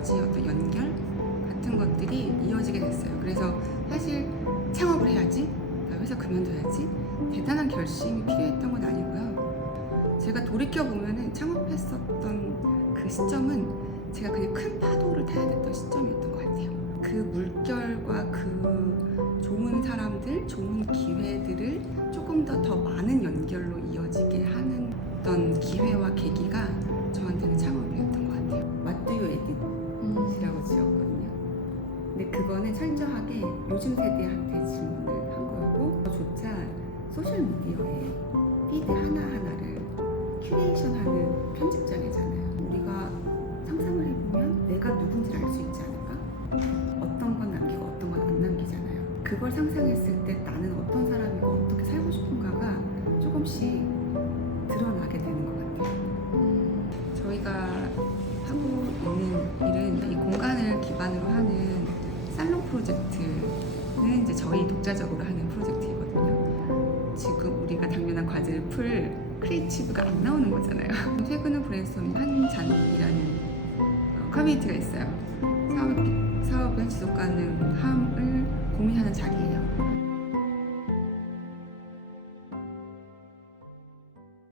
가지 어떤 연결 같은 것들이 이어지게 됐어요. 그래서 사실 창업을 해야지, 나 회사 그만둬야지 대단한 결심이 필요했던 건 아니고요. 제가 돌이켜 보면은 창업했었던 그 시점은 제가 그냥 큰 파도를 타야 됐던 시점이었던 것 같아요. 그 물결과 그 좋은 사람들, 좋은 기회들을 조금 더 더 많은 연결로 이어지게 하는 어떤 기회와 계기가 근데 그거는 철저하게 요즘 세대한테 질문을 한 거였고 저조차 소셜 미디어에 피드 하나하나를 큐레이션하는 편집장이잖아요. 우리가 상상을 해보면 내가 누군지를 알 수 있지 않을까? 어떤 건 남기고 어떤 건 안 남기잖아요. 그걸 상상했을 때 나는 어떤 사람이고 어떻게 살고 싶은가가 조금씩 드러나게 되는 것 같아요. 저희가 프로젝트는 이제 저희 독자적으로 하는 프로젝트이거든요. 지금 우리가 당면한 과제를 풀 크리에이티브가 안 나오는 거잖아요. 퇴근은 브레인스토밍 한 잔이라는 어, 커뮤니티가 있어요. 사업, 사업을 지속가능함을 고민하는 자리예요.